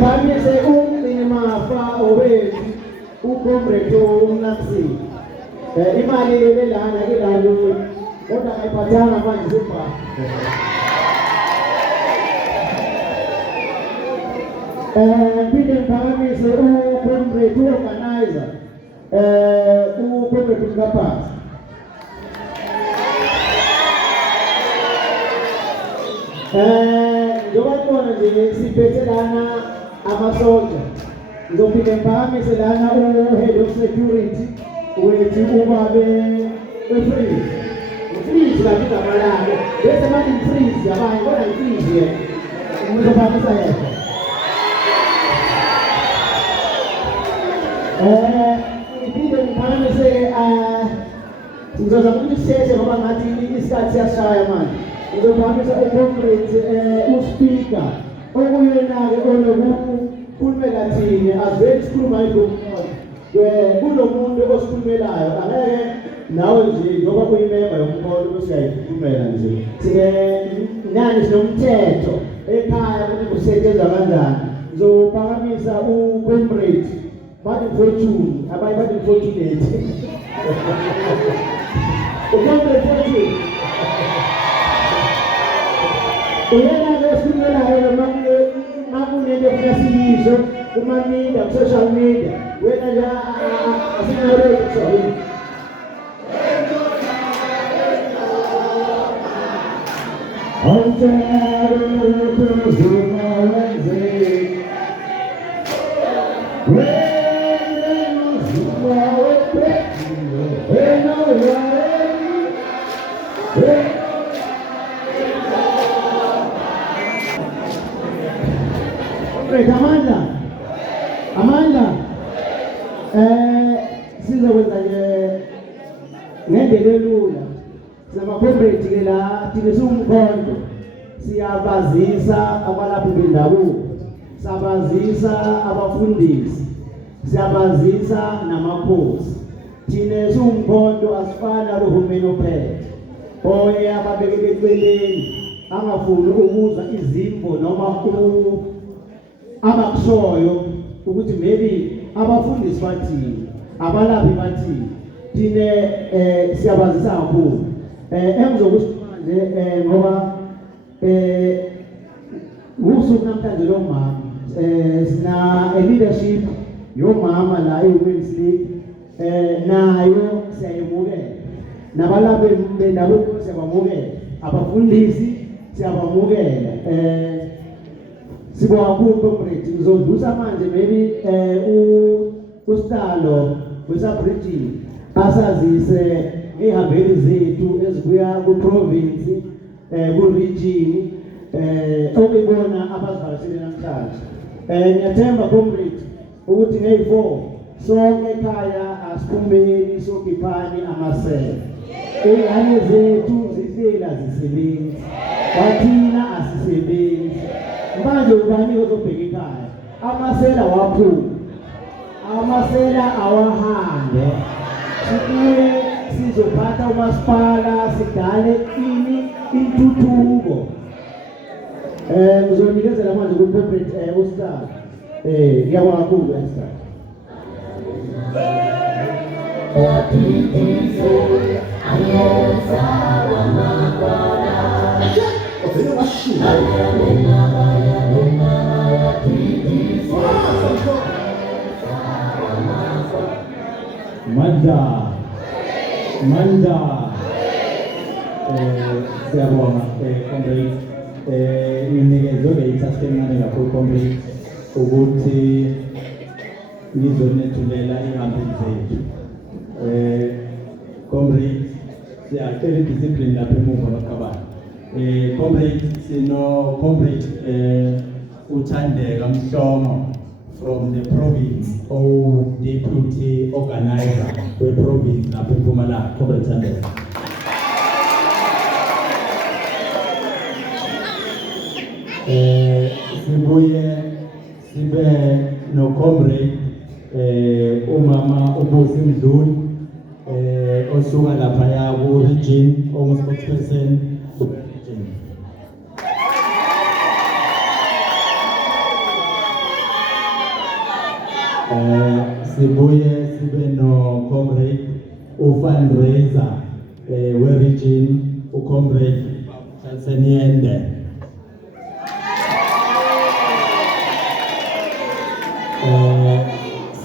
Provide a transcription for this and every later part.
Kamise umcinimafwa owethu uComrade uMlaksini. Imali lelana ke lalo kodwa ayiphathanga manje sebhanka. Phinde ngiphakamisa uComrade organizer uComrade Mkaphatsi. Njengoba khona nje siphethe lana amasoja. Ngizophinde ngiphakamisa lana uhead of security wethu ubabe freeze. Freeze la igama lakhe. Bese manje freeze yabanye kodwa freeze yena. Umuntu ophakamisa yena. Iphinde ngiphakamisa ngizozama ukuthi sisheshe ngoba ngathi isikhathi siyashaya manje. Ngizophakamisa uComrade uSpeaker okuyena-ke onokukhulumela thina asivele sikhuluma ngokukhona. Kulo muntu osikhulumelayo angeke nawe nje ngoba kuyimemba yomkholo bese uyayikhulumela nje. Nani sinomthetho ekhaya ukuthi kusetshenzwa kanjani. Ngizophakamisa uComrade bathi Fortune abanye bathi Fortunate. uComrade Fortune uyena lesikhulumelayo makunento funa siyisho kuma-media ku-social media wena nje asinaleki kusabini. Amanda sizokwenza nje ngendlela elula. Sinama-Comrade ke la thina siwumkhonto siyabazisa abalaphi bendabuko, siyabazisa abafundisi, siyabazisa namakhosi. Thina siwumkhonto asifana nohulumeni ophethe oye ababekele eceleni angafuni ukuzwa izimvo noma abakushoyo ukuthi maybe abafundisi bathini, abalaphi bathini. Thine siyabazisa kakhulu. Engizokusho manje ngoba usuku namhlanje lomama sina leadership yomama la eWomen's League nayo siyayemukela. Nabalaphi bendabuko siyabamukela, abafundisi siyabamukela. Sibonga kakhulu Comrade. Ngizodlusa manje maybe uStalo weSabridging asazise ngehambeli zethu ezibuya ku-province ku-region okubona abazivakashele namhlanje. Ngiyathemba Comrade ukuthi ngeyi-4 sonke ekhaya asiphumeni sokiphani amasela. Ingane zethu zifela zisebenzi, bathina asisebenzi. Manje ubani ozobheka ekhaya? Amasela waphuma, amasela awahambe. Sibuye sizophatha umasipala sidale intuthuko. Ngizonikezela manje ku-Comrade uStar. Ngiyabonga kakhulu uStar. Manda siyabonga Comrade inikezwe beyithathe encane kakhulu Comrade ukuthi ngizonethulela ihambeli zethu. Comrade siyacela idiscipline lapha emuva bakabani. Comrade sino Comrade uThandeka Mhlomo from the province or deputy organizer we province lapha eMpumalanga. Comrade Thandeka. Sibuye sibe no Comrade umama uBusi Mdluli osuka lapha ya ku region spokesperson region. Sibuye sibe no comrade fundraiser we region comrade Chanseniende.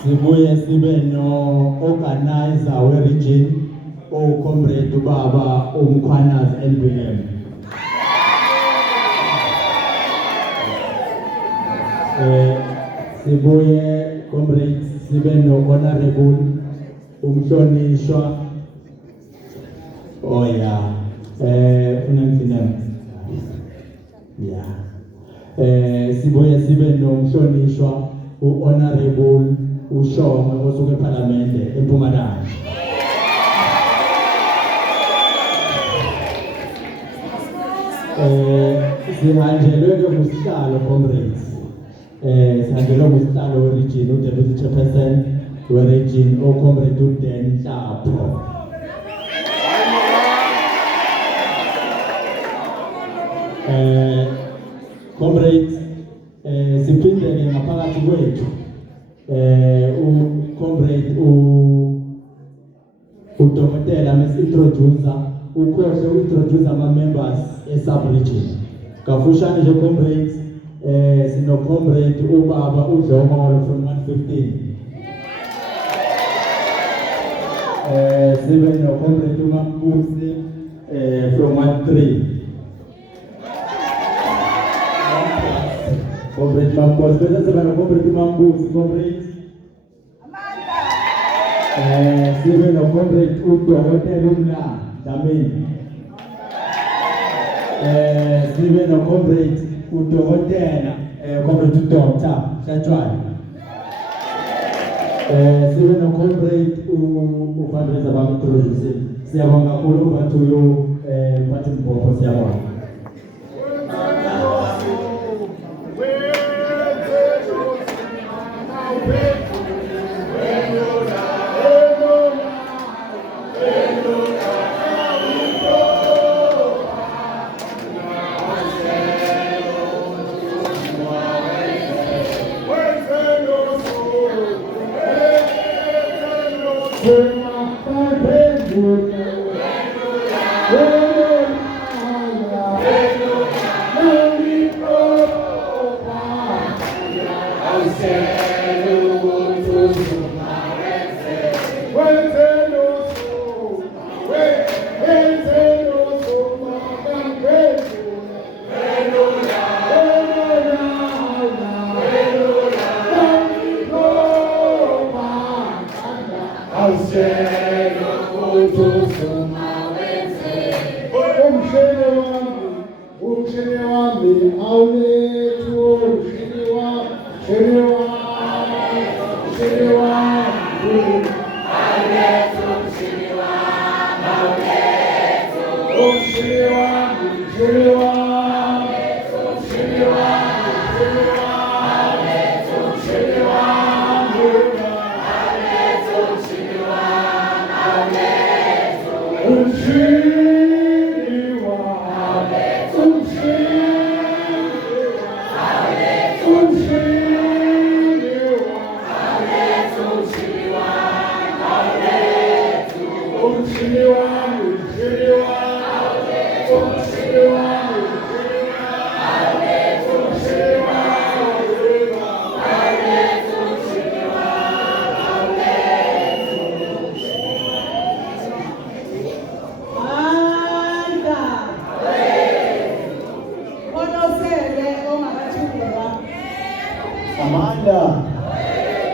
Sibuye sibe no organizer we region comrade Baba Umkhwanazi NBM. Sibuye comrades sibe no honorable umhlonishwa sibuye sibe no umhlonishwa honorable uShongwe osuke eParliament eMpumalanga. Sihanjelwe ke usihlalo comrades. Sihanjelwe usihlalo we region uDeputy Chairperson we region comrade uDen Hlapho. Comrades siphinde ke ngaphakathi kwethu comrade udokotela introducer ukhohle introduce ama members sub region kafushane nje comrades sino comrade ubaba uDlongolo from 115 sibe no comrade uMambusi from 13 comrade Mambusi bese sibe no comrade Mambusi comrade sibe no comrade udokotela uMla Dlamini sibe no comrade udokotela comrade uDr Hlatshwayo sibe no comrade ufundraiser bamintroduce siyabonga kakhulu bathuyo bathi mbopho siyabonga.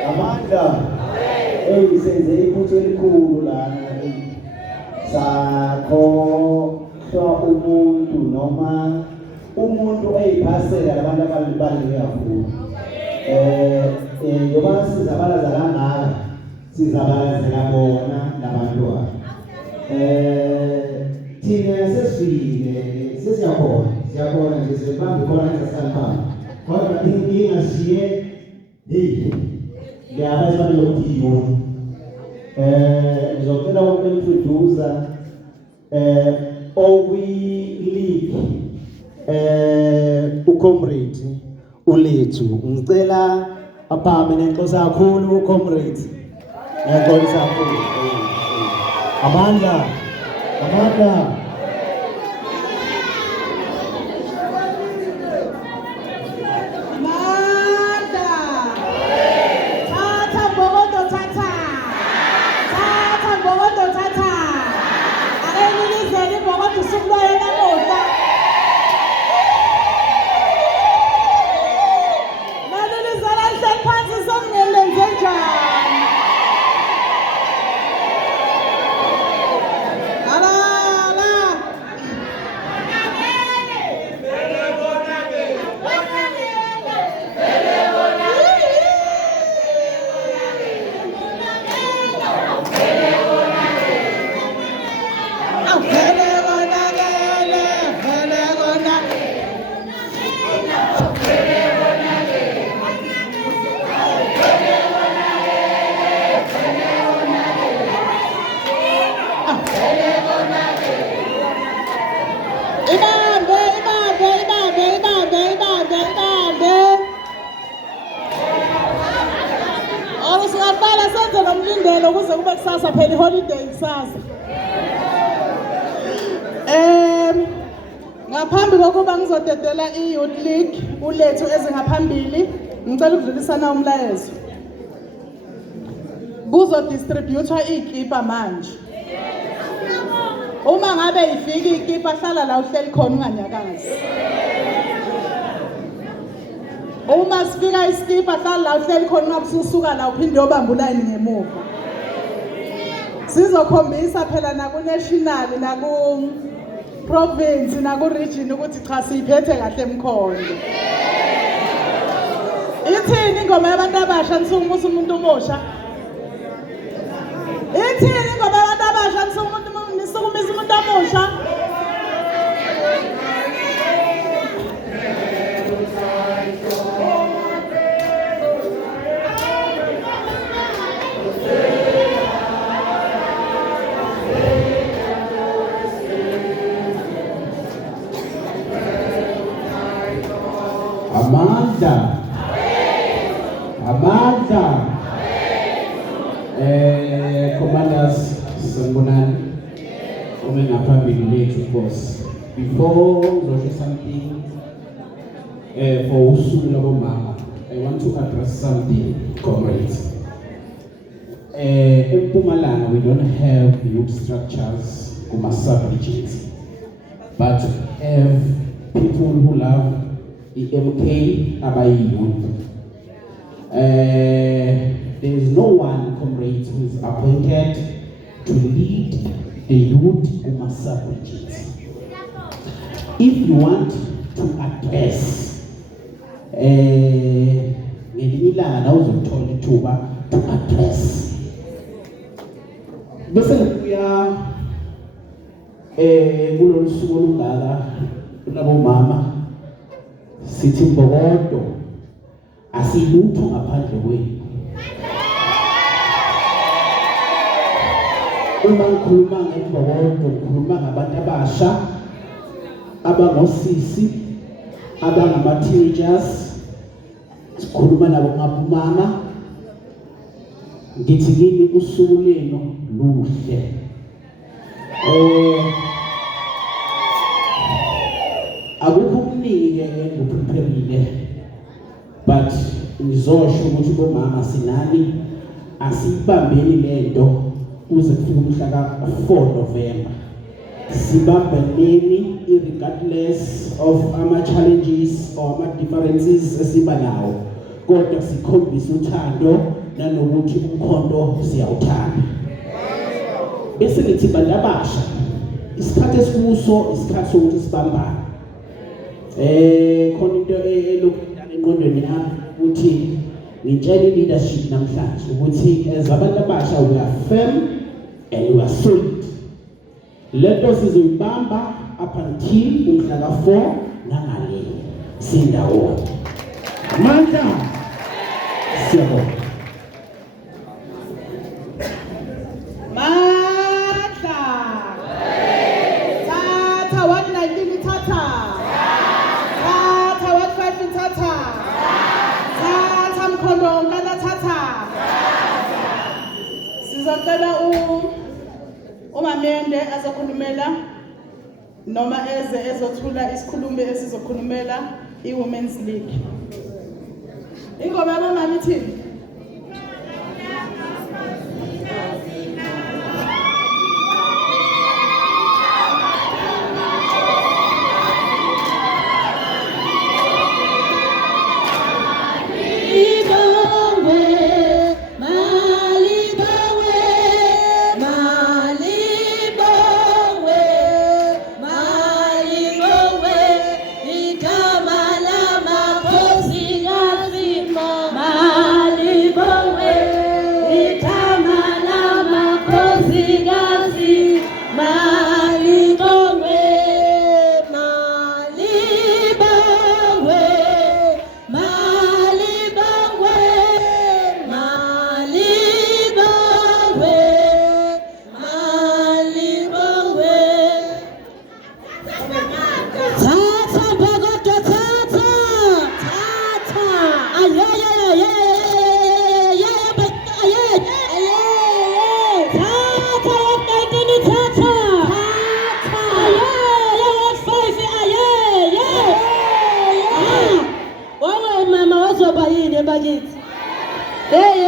Amanda senze iphutho elikhulu lana sakho umuntu noma umuntu eyiphasela abantu abalibali kakhulu ngoba sizabalaza kangaka sizabalazela bona labantwana thina sesifike siyabona nje sibambe khona ngesikhathi kodwa inkinga siye ngiyaba isibalo ukuthi yiyo ngizocela uku-introducer league ucomrade ulethu ngicela Apame nenkosi kakhulu comrades. Enkosi kakhulu. Amandla. Ukuze kube kusasa phela holiday kusasa. Ngaphambi kokuba ngizodedela i-Youth League ulethu ezingaphambili, ngicela ukudlulisana umlayezo. Kuzodistributwa ikipa manje. Uma ngabe ifika ikipa hlala la uhleli khona unganyakazi. Uma sifika iskipa hlala la uhleli khona ungabususuka la uphinde uyobamba ulayini ngemuva. Sizokhombisa phela naku-national, naku-province, naku-region ukuthi cha siyiphethe kahle emkhondo. Ithini ingoma yabantu abasha nisukumusa umuntu omusha? Ithini ingoma yabantu abasha nisukumisa umuntu omusha? Amanda. Commanders Sanbonani. Coming up late, of course. Before Roger something for Usula Mama, I want to address something, comrades. In Pumalanga, we don't have youth structures or sub-regions, but have people who love the MK Abai youth. There is no one, comrades, who is appointed to lead the youth Uma sub-regions. If you want to address ngelinilanga uzothola ithuba to address bese kuya kulolu suku olungaka labo mama sithi Mbokodo asilutho ngaphandle kwenu. Uma ngikhuluma ngeMbokodo ngikhuluma ngabantu abasha abangosisi abangama-teenagers, sikhuluma nabo ngabumama. Ngithi kini usuku lenu luhle. Akukho okuningi engikupreparile, but ngizosho ukuthi bomama sinani asibambeni lento kuze kufike umhla ka-4 November. Sibambeneni regardless of ama-challenges or ama-differences esiba nawo, kodwa sikhombisa uthando nanokuthi umkhonto siyawuthanda. Bese ngithi bantu abasha, isikhathi esikuso isikhathi sokuthi sibambane. Khona into elokudala engqondweni yami ukuthi ngitshela i-leadership namhlanje ukuthi as abantu abasha we are firm and we are solid. Leto sizoyibamba up until umhla ka-4 nangale sindawonye. Amandla siyabonga. Tata 119 Tata. Tata 15 Tata. Tata Mkondo Ngizocela uMamende azokhulumela noma ezothula isikhulumi esizokhulumela i-Women's League. Ingoma yabomama ithini?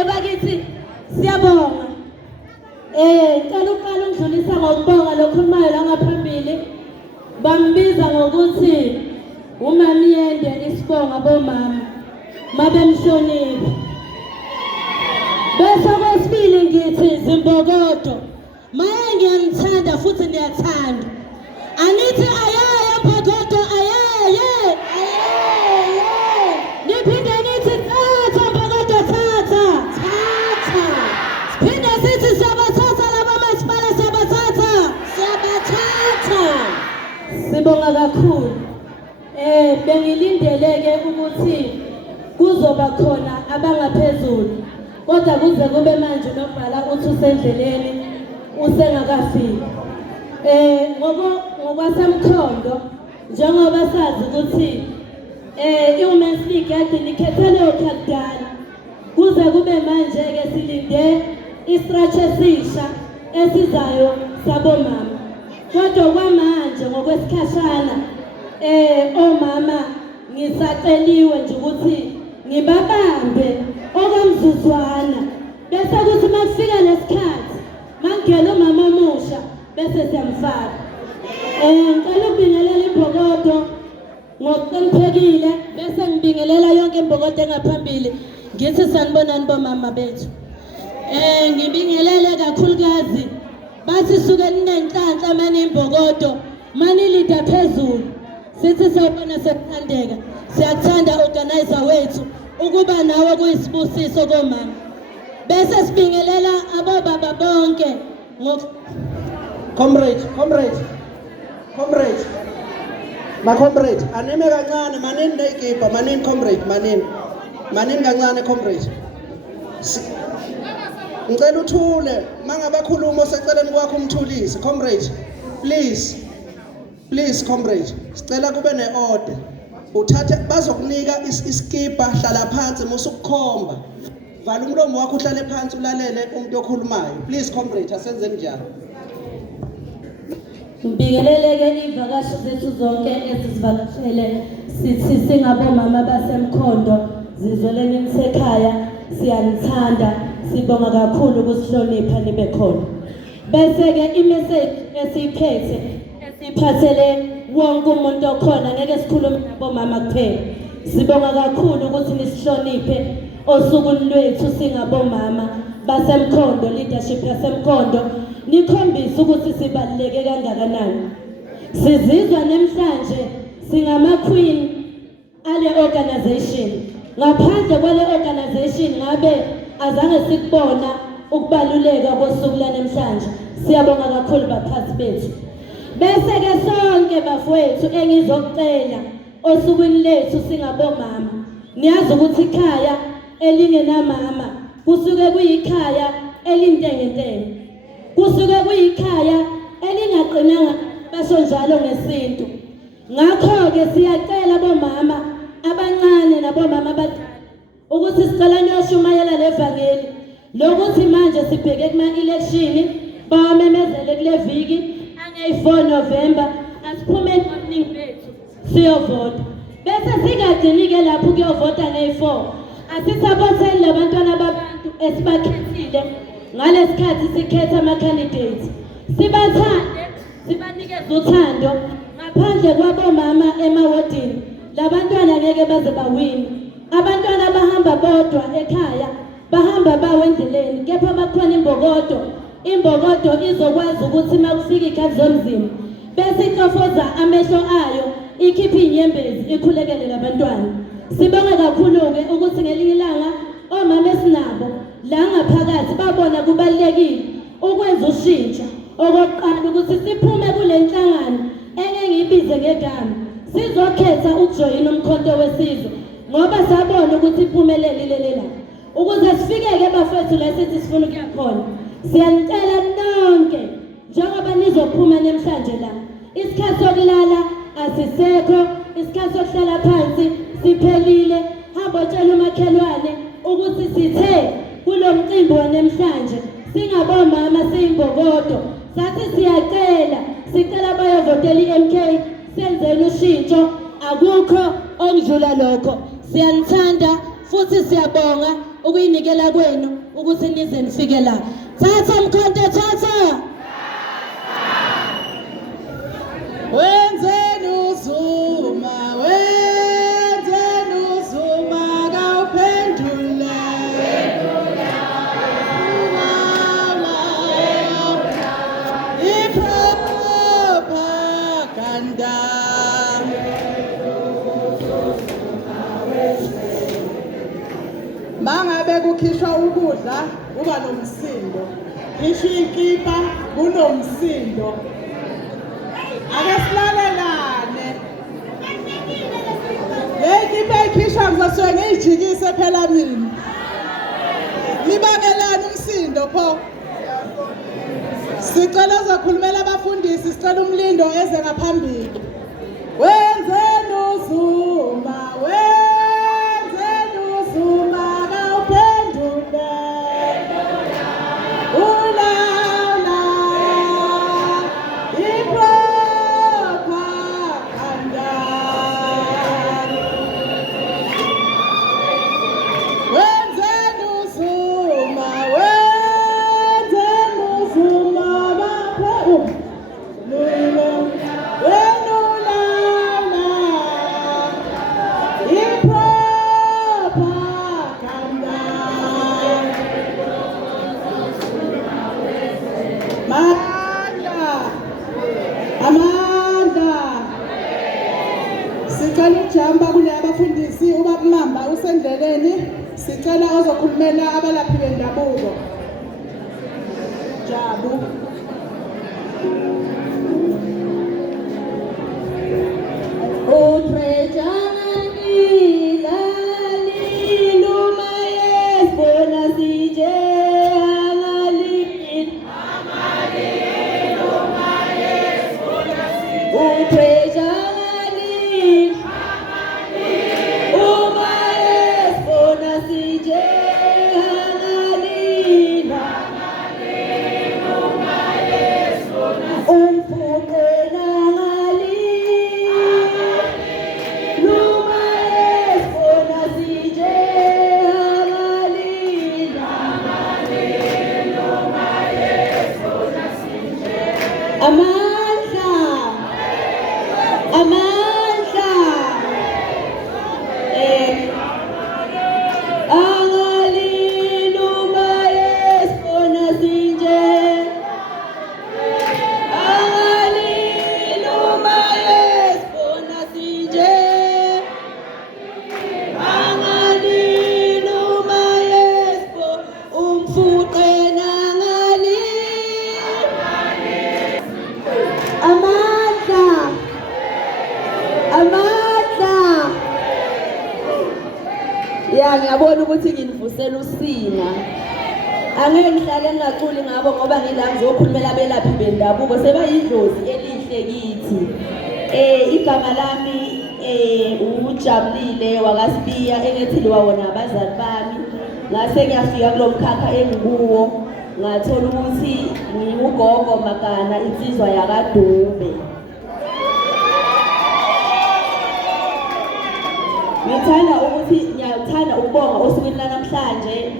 Bakithi siyabonga. Ngicela uqala ungidlulisa ngokubonga lokhulumayo la ngaphambili. Bambiza ngokuthi uMamiyende isibonga bomama. Mabemhlonipha. Bese kwesibili ngithi Zimbokodo. Maye ngiyanithanda futhi niyathanda. Anithi ayeye Mbokodo ayeye. Niphinde nithi thatha Mbokodo thatha. Phinde sithi siyabathatha laba masipala siyabathatha. Sibonga kakhulu. Bengilindeleke ukuthi kuzoba khona abangaphezulu. Kodwa kuze kube manje nobhala uthi usendleleni usengakafiki. Ngokwasemkhondo njengoba sazi ukuthi i-Women's League kade nikhethele okudala. Kuze kube manje ke silinde istrategy esisha esizayo sabomama. Kodwa kwamanje ngokwesikhashana omama ngisaceliwe nje ukuthi ngibabambe okamzuzwana bese kuthi makufika lesikhathi mangena umama omusha bese siyamfaka. Ngicela ukubingelela iBhokodo ngokuqiniphekile bese ngibingelela yonke iBhokodo engaphambili ngithi sanibonani bomama bethu. Ngibingelele kakhulukazi bathi suke ninenhlanhla manje iBhokodo mani leader phezulu sithi sawubona sekuthandeka siyakuthanda organizer wethu ukuba nawe kuyisibusiso komama. Bese sibingelela abobaba bonke comrade ma comrade anime kancane manini neyigiba manini comrade manini kancane comrade. Ngicela uthule mangabakhuluma oseceleni kwakho umthulisi comrade please comrade sicela kube neorder uthathe bazokunika iskipa hlala phansi musukukhomba vala umlomo wakho uhlale phansi ulalele umuntu okhulumayo please comrade asenzeni njalo. Ngibingeleleke ivakashi zethu zonke ezisivakashele sithi singabomama basemkhondo zizweleni nisekhaya siyanithanda sibonga kakhulu ukusihlonipha nibe khona. Bese ke imessage esiphethe esiphathele wonke umuntu okhona ngeke sikhulume nabomama kuphela. Sibonga kakhulu ukuthi nisihloniphe osukwini lwethu singabomama basemkhondo leadership yasemkhondo nikhombisa ukuthi sibaluleke kangakanani. Sizizwa namhlanje singama queen ale organization. Ngaphandle kwale organization ngabe azange sikubona ukubaluleka kosuku lanamhlanje. Siyabonga kakhulu baphathi bethu. Bese ke sonke bafowethu engizokucela osukwini lethu singabomama. Niyazi ukuthi ikhaya elingenamama kusuke kuyikhaya elintengentenge. Kusuke kuyikhaya elingaqinanga basho njalo ngesintu. Ngakho ke siyacela bomama abancane nabomama abadala ukuthi sicela niyoshumayela levangeli lokuthi manje sibheke kuma-election bawamemezele kule viki angeyi-4 November asiphume ngobuningi bethu siyovota bese singagcini-ke lapho kuyovota ngeyi-4 asisabotheni labantwana babantu esibakhethile ngalesikhathi sikhetha ama-candidates sibathande sibanikeze uthando ngaphandle kwabomama emawodini labantwana ngeke baze bawini abantwana bahamba bodwa ekhaya bahamba bawe endleleni kepha bakhona imbokodo izokwazi ukuthi makufika ikhathi zomzimba bese itofoza amehlo ayo ikhiphe inyembezi ikhulekele labantwana sibonge kakhulu-ke ukuthi ngelinye ilanga omama esinabo la ngaphakathi babona kubalulekile ukwenza ushintsho okokuqala ukuthi siphume kule nhlangano enge ngiyibize ngegama sizokhetha ukujoyina umkhonto wesizwe ngoba sabona ukuthi iphumelele lelela ukuze sifike-ke bafethu la sithi sifuna ukuya khona siyanicela nonke njengoba nizophuma namhlanje la isikhathi sokulala asisekho isikhathi sokuhlala phansi siphelile hamba tshela umakhelwane ukuthi sithe kulo mcimbi wanamhlanje singabomama siyimbokodo sathi sicela bayovotela i-MK senzeni ushintsho akukho okudlula lokho siyanithanda futhi siyabonga ukuyinikela kwenu ukuthi nize nifike la thatha mkhonto thatha Wenzeni uzuma kawuphendule ipropaganda mangabe kukhishwa ukudla kuba nomsindo khishwa ikipa kunomsindo ake silalelane le kipa ikhishwa ngizasuke ngiyijikise phela mina nibangelani umsindo pho sicela uzokhulumela abafundisi sicela umlindo eze ngaphambili wenzeni uzuma kawuphendule ulawula ipropaganda wenzeni uzuma Amanda sicela ujamba kule abafundisi ubabamba usendleleni sicela ozokhulumela abalaphi bendabuko Jabu ngiyabona ukuthi nginivusela usina angeke ngihlale ngingaculi ngabo ngoba ngila ngizokhulumela abelaphi bendabuko sebayidlozi elihle kithi igama lami ujabulile wakasibiya engethiliwa wona abazali bami ngase ngiyafika kulo mkhakha engikuwo ngathola ukuthi ngingugogo Magana insizwa yakaDube. Ngiyathanda ukubonga osukwini lanamhlanje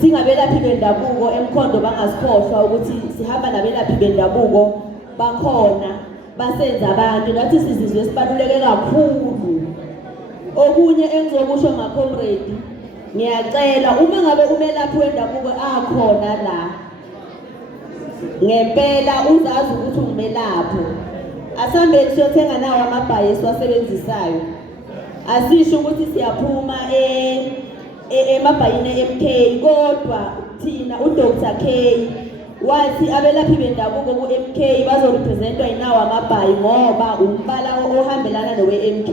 singabelaphi bendabuko emkhondo bangasikhohlwa ukuthi sihamba nabelaphi bendabuko bakhona basenza abantu nathi sizizwe sibaluleke kakhulu. Okunye engizokusho ngacomrade ngiyacela uma ngabe umelaphi wendabuko akhona la ngempela uzazi ukuthi ungumelaphi. Asambeni siyothenga nawo amabhayi esiwasebenzisayo. Asisho ukuthi siyaphuma emabhayini MK kodwa thina uDr K wathi abelaphi bendabuko ku-MK bazorepresentwa yinawo amabhayi ngoba umbala ohambelana nowe-MK.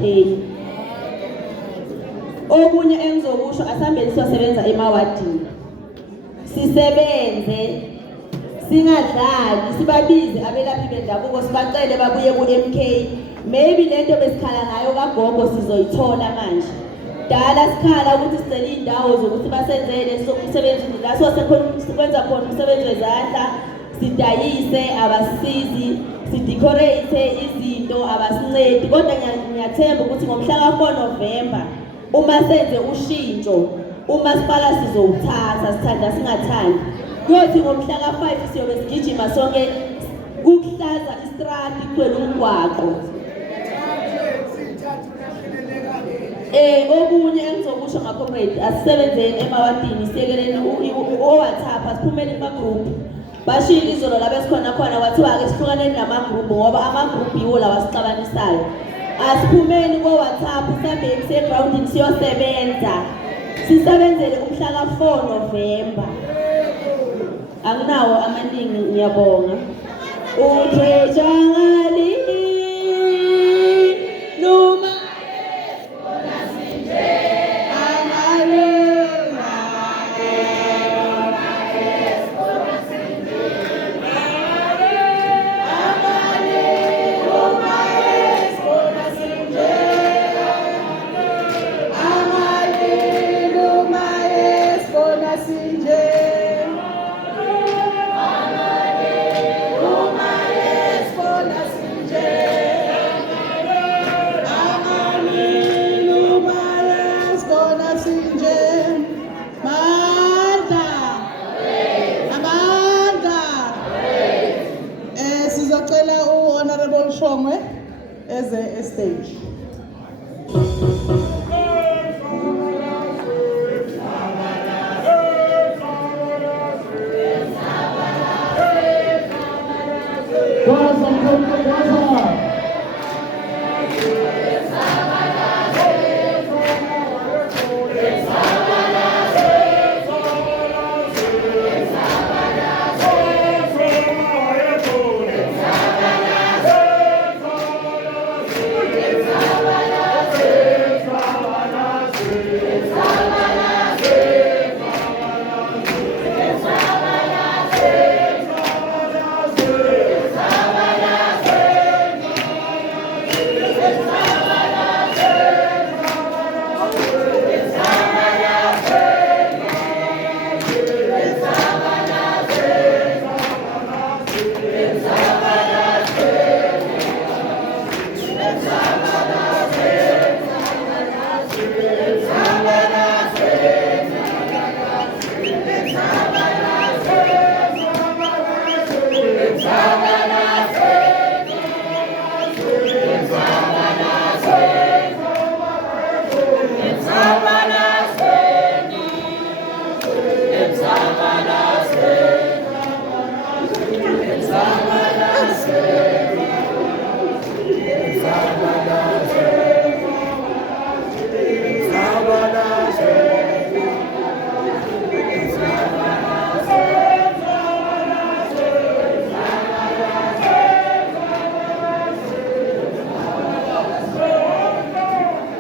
Okunye engizokusho asambeni siyosebenza emawadini. Sisebenze singadlali sibabize abelaphi bendabuko sibacele babuye ku-MK. Maybe lento besikhala ngayo kagogo sizoyithola manje. Dala sikhala ukuthi sicela indawo zokuthi basenzele umsebenzi la sikwenza khona umsebenzi wezandla, sidayise abasizi, sidecorate izinto abasincedi. Kodwa ngiyathemba ukuthi ngomhla ka-4 November uma senze ushintsho umasipala sizowuthatha sithanda singathandi. Kuyothi ngomhla ka-5 siyobe sigijima sonke kukuhlaza istrati kugcwele umgwaqo. Okunye engizokusho ngacomrade asisebenzeni emawadini siyekeleni o-WhatsApp asiphumele kuma-group. Bashilo izolo la besikhona khona kwathiwa-ke sihlukaneni nama-group ngoba ama-group yiwo lawa asixabanisayo. Asiphumeni ko-WhatsApp sihambeni siye egrawundini siyosebenza. Sisebenzele umhla ka-4 November. Anginawo amaningi ngiyabonga. Uthwejangali noma as a stage.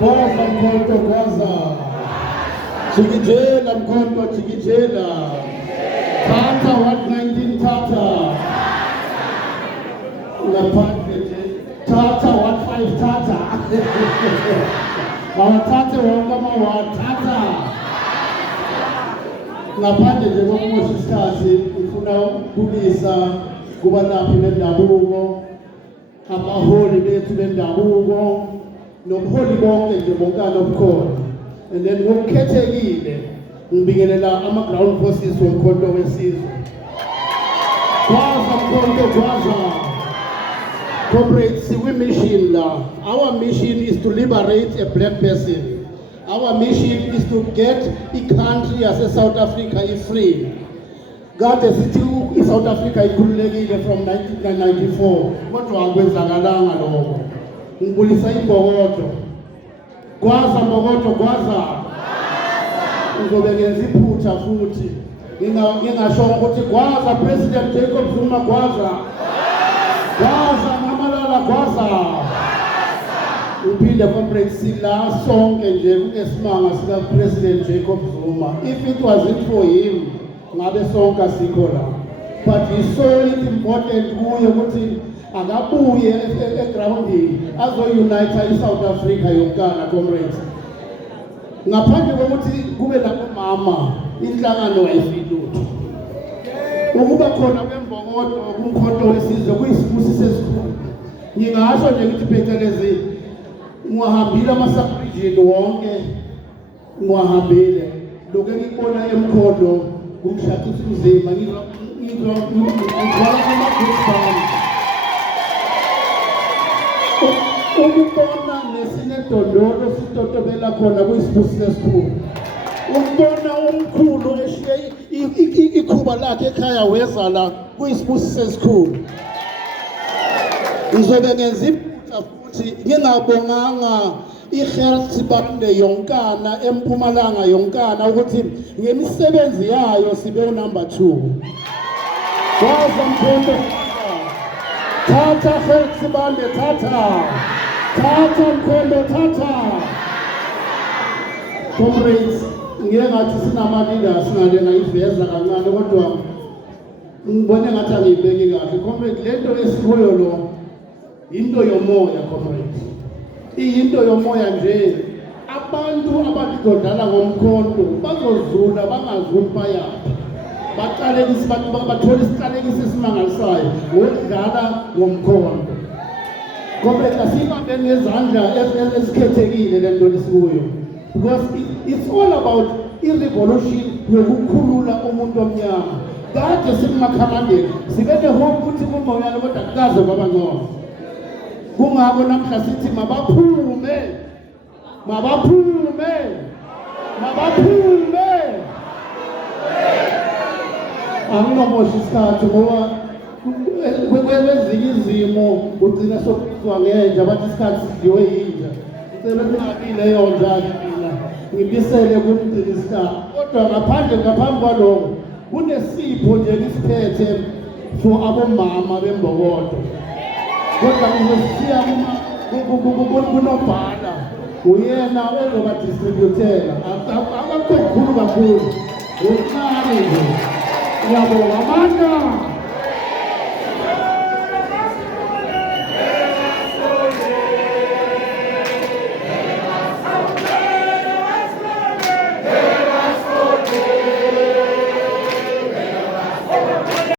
Boza mkhonto boza. Chikijela mkhonto chikijela. Tata 119 Tata. Tata 15 Tata. Mawatata wa Tata. ngaphandle nje kokumosha isikhathi ngifuna ukubulisa kubalaphi bendabuko, abaholi bethu bendabuko, nobuholi bonke nje bonkana obukhona. And then ngokukhethekile ngibikelela ama-ground forces womkhonto wesizwe. Gwaza mkhonto, gwaza. Comrades, we mission la. Our mission is to liberate a black person. Our mission is to get the country as a South Africa is free. God is still in South Africa ikhululekile from 1994. Kodwa akwenzakalanga lokho. Ngibulisa iMbokodo. Gwaza Mbokodo, gwaza. Ngizobe ngenza iphutha futhi. Ngingasho ukuthi gwaza President Jacob Zuma, gwaza. Gwaza Namalala, gwaza. Uphinde comrades sila sonke nje kunesimanga sika President Jacob Zuma. If it wasn't for him, ngabe sonke sikho la. But he saw it important kuye ukuthi akabuye egroundini azounite iSouth Africa yonkana comrades. Ngaphandle kokuthi kube labomama inhlangano ayifilutho. Ukuba khona kwembokodo kumkhonto wesizwe kuyisibusiso esikhulu. Ngingasho nje ukuthi phecelezi ngihambile ama-sub-region wonke, ngihambile lokho engikubona emkhondo kumshathisa umzimba, ngizwa ama-goosebumps. Ukubona nesinedondolo sitotobela khona kuyisibusiso esikhulu. Ukubona umkhulu eshiye ikhuba lakhe ekhaya weza la kuyisibusiso esikhulu. Ngizobe ngenza iphutha futhi ngingabonganga iHealth Bande yonkana eMpumalanga yonkana ukuthi ngemisebenzi yayo sibe number 2. Gwaza mkhonto, thatha Health Bande, thatha mkhonto, thatha. Comrades, ngeke ngathi sinama-leaders ngale ngayiveza kancane kodwa ngibone ngathi angiyibeki kahle. Comrades, lento esikuyo lo into yomoya comrades. Iyinto yomoya nje. Abantu abadodala ngomkhonto bazozula bangazuli bayaphi. Baqalekise bathola isiqalekiso esimangalisayo ngokudlala ngomkhonto. Comrades, asibambe ngezandla ezikhethekile lento lesikuyo. Because it's all about i-revolution yokukhulula umuntu omnyama. Kade sikumakhamandela sibe ne-hope ukuthi kumoyana kodwa kukaze kwaba ngcono. Kungako namhla sithi mabaphume. Anginomosha isikhathi ngoba kwezinye izimo ugcina sokuzwa ngenja bathi isikhathi sidliwe yinja. Ngicela kungabi leyo njalo mina ngibisele kumgcina. Kodwa ngaphambi kwalokho kunesipho nje isiphethe for abomama bembokodo. Kodwa ngizosiya kunobhala uyena ezobadistributela akakhulu kakhulu uncane nje. Ngiyabonga amandla.